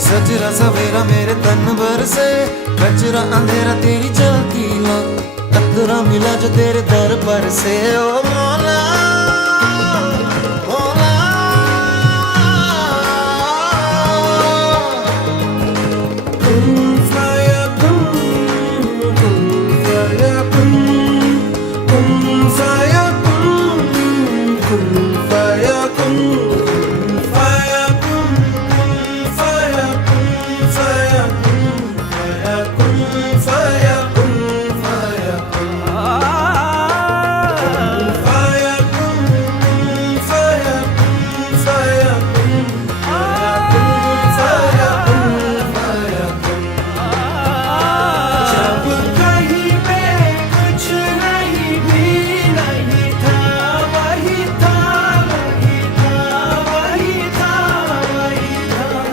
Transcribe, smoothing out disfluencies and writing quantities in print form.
सजरा सवेरा मेरे तन भर से, कचरा अंधेरा तेरी जलती ला, कतरा मिला जो तेरे दर पर से। ओ मौला